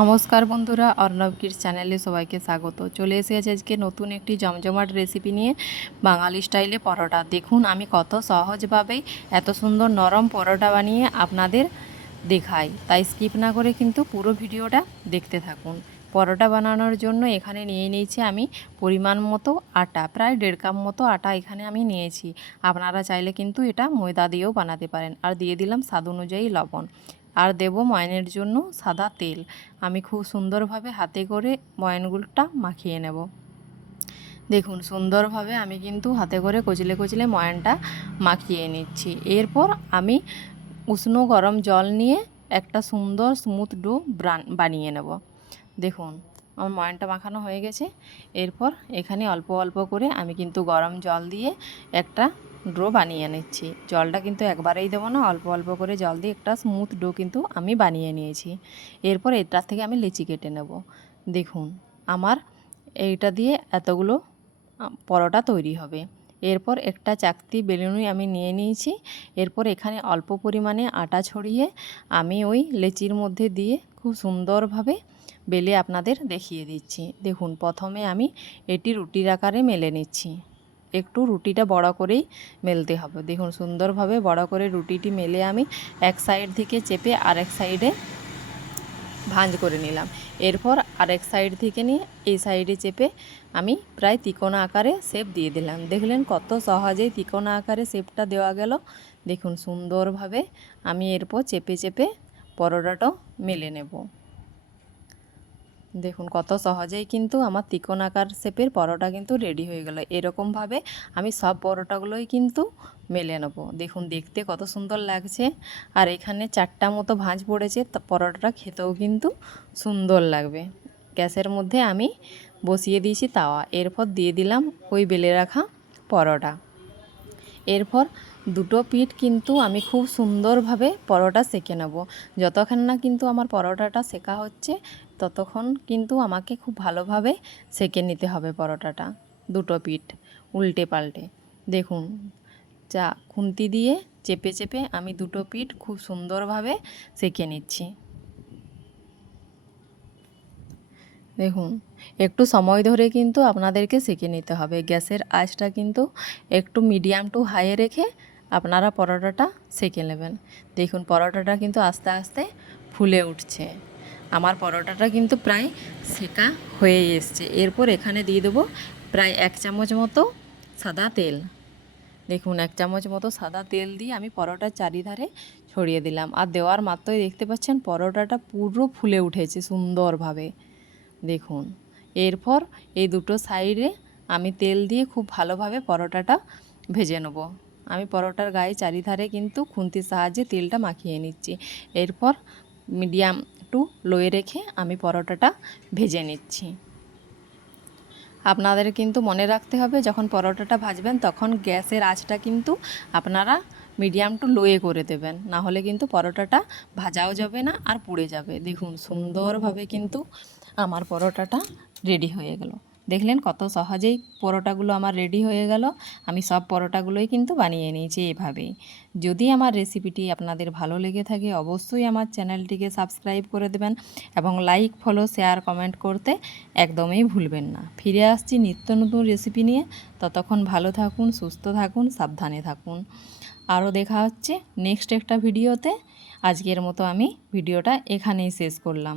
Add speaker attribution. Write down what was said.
Speaker 1: নমস্কার বন্ধুরা, অর্ণব কির চ্যানেলে সবাইকে স্বাগত। চলে এসেছে আজকে নতুন একটি জমজমাট রেসিপি নিয়ে বাঙালি স্টাইলে পরোটা। দেখুন, আমি কত সহজভাবেই এত সুন্দর নরম পরোটা বানিয়ে আপনাদের দেখাই। তাই স্কিপ না করে কিন্তু পুরো ভিডিওটা দেখতে থাকুন। পরোটা বানানোর জন্য এখানে নিয়ে নিয়েছি আমি পরিমাণ মতো আটা, প্রায় দেড় কাপ মতো আটা এখানে আমি নিয়েছি। আপনারা চাইলে কিন্তু এটা ময়দা দিয়েও বানাতে পারেন। আর দিয়ে দিলাম স্বাদ অনুযায়ী লবণ। আর দেব ময়নের জন্য সাদা তেল। আমি খুব সুন্দরভাবে হাতে করে ময়নগুলোটা মাখিয়ে নেব। দেখুন, সুন্দরভাবে আমি কিন্তু হাতে করে কচলে কচলে ময়নটা মাখিয়ে নিচ্ছি। এরপর আমি উষ্ণ গরম জল নিয়ে একটা সুন্দর স্মুথ ডো বানিয়ে নেব। দেখুন, আমার ময়ানটা মাখানো হয়ে গেছে। এরপর এখানে অল্প অল্প করে আমি কিন্তু গরম জল দিয়ে একটা ডো বানিয়ে নিচ্ছি। জলটা কিন্তু একবারেই দেবো না, অল্প অল্প করে জল দিয়ে একটা স্মুথ ডো কিন্তু আমি বানিয়ে নিয়েছি। এরপর এটার থেকে আমি লিচি কেটে নেব। দেখুন, আমার এইটা দিয়ে এতগুলো পরোটা তৈরি হবে। এরপর একটা চাকতি বেলুনি আমি নিয়ে নিয়েছি। এরপর এখানে অল্প পরিমাণে আটা ছড়িয়ে আমি ওই লেচির মধ্যে দিয়ে খুব সুন্দরভাবে বেলে আপনাদের দেখিয়ে দিচ্ছি। দেখুন, প্রথমে আমি এটি রুটির আকারে মেলে নিচ্ছি। একটু রুটিটা বড় করেই মেলতে হবে। দেখুন, সুন্দরভাবে বড় করে রুটিটি মেলে আমি এক সাইড থেকে চেপে আরেক সাইডে ভাঁজ করে নিলাম। এরপর আরেক সাইড থেকে নিয়ে এই সাইডে চেপে আমি প্রায় তিকোনা আকারে শেপ দিয়ে দিলাম। দেখলেন কত সহজেই তিকোনা আকারে শেপটা দেওয়া গেল। দেখুন, সুন্দরভাবে আমি এরপর চেপে চেপে পরোটাটাও মেলে নেব। দেখুন, কত সহজেই কিন্তু আমার তিকোন আকার শেপের পরোটা কিন্তু রেডি হয়ে গেল। এরকমভাবে আমি সব পরোটাগুলোই কিন্তু মেলে নেব। দেখুন, দেখতে কত সুন্দর লাগছে। আর এখানে চারটা মতো ভাঁজ পড়েছে পরোটাটা খেতেও কিন্তু সুন্দর লাগবে। গ্যাসের মধ্যে আমি বসিয়ে দিয়েছি তাওয়া। এরপর দিয়ে দিলাম ওই বেলে রাখা পরোটা। এরপর দুটো পিঠ কিন্তু আমি খুব সুন্দরভাবে পরোটা সেঁকে নেব। যতক্ষণ না কিন্তু আমার পরোটাটা সেকা হচ্ছে ততক্ষণ কিন্তু আমাকে খুব ভালোভাবে সেঁকে নিতে হবে পরোটাটা, দুটো পিঠ উল্টে পাল্টে দেখুন, চা খুন্তি দিয়ে চেপে চেপে আমি দুটো পিঠ খুব সুন্দরভাবে সেঁকে নিচ্ছি। দেখুন, একটু সময় ধরে কিন্তু আপনাদেরকে সেঁকে নিতে হবে। গ্যাসের আঁচটা কিন্তু একটু মিডিয়াম টু হাইয়ে রেখে আপনারা পরোটাটা সেঁকে নেবেন। দেখুন, পরোটাটা কিন্তু আস্তে আস্তে ফুলে উঠছে। আমার পরোটাটা কিন্তু প্রায় সেকা হয়ে এসছে। এরপর এখানে দিয়ে দেবো প্রায় এক চামচ মতো সাদা তেল। দেখুন, এক চামচ মতো সাদা তেল দিয়ে আমি পরোটার চারিধারে ছড়িয়ে দিলাম। আর দেওয়ার মাত্রই দেখতে পাচ্ছেন, পরোটাটা পুরো ফুলে উঠেছে সুন্দরভাবে। দেখুন, এরপর এই দুটো সাইডে আমি তেল দিয়ে খুব ভালোভাবে পরোটাটা ভেজে নেব। আমি পরোটার গায়ে চারিধারে কিন্তু খুন্তির সাহায্যে তেলটা মাখিয়ে নিচ্ছি। এরপর মিডিয়াম টু লোয়ে রেখে আমি পরোটাটা ভেজে নিচ্ছি। আপনাদের কিন্তু মনে রাখতে হবে, যখন পরোটাটা ভাজবেন তখন গ্যাসের আঁচটা কিন্তু আপনারা মিডিয়াম টু লোয়ে করে দেবেন। না হলে কিন্তু পরোটাটা ভাজাও যাবে না আর পুড়ে যাবে। দেখুন, সুন্দরভাবে কিন্তু আমার পরোটাটা রেডি হয়ে গেল। দেখলেন কত সহজেই পরোটাগুলো আমার রেডি হয়ে গেল। আমি সব পরোটাগুলোই কিন্তু বানিয়ে নিয়েছি এভাবেই। যদি আমার রেসিপিটি আপনাদের ভালো লেগে থাকে, অবশ্যই আমার চ্যানেলটিকে সাবস্ক্রাইব করে দেবেন এবং লাইক, ফলো, শেয়ার, কমেন্ট করতে একদমই ভুলবেন না। ফিরে আসছি নিত্য নতুন রেসিপি নিয়ে। ততক্ষণ ভালো থাকুন, সুস্থ থাকুন, সাবধানে থাকুন। আরও দেখা হচ্ছে নেক্সট একটা ভিডিওতে। আজকের মতো আমি ভিডিওটা এখানেই শেষ করলাম।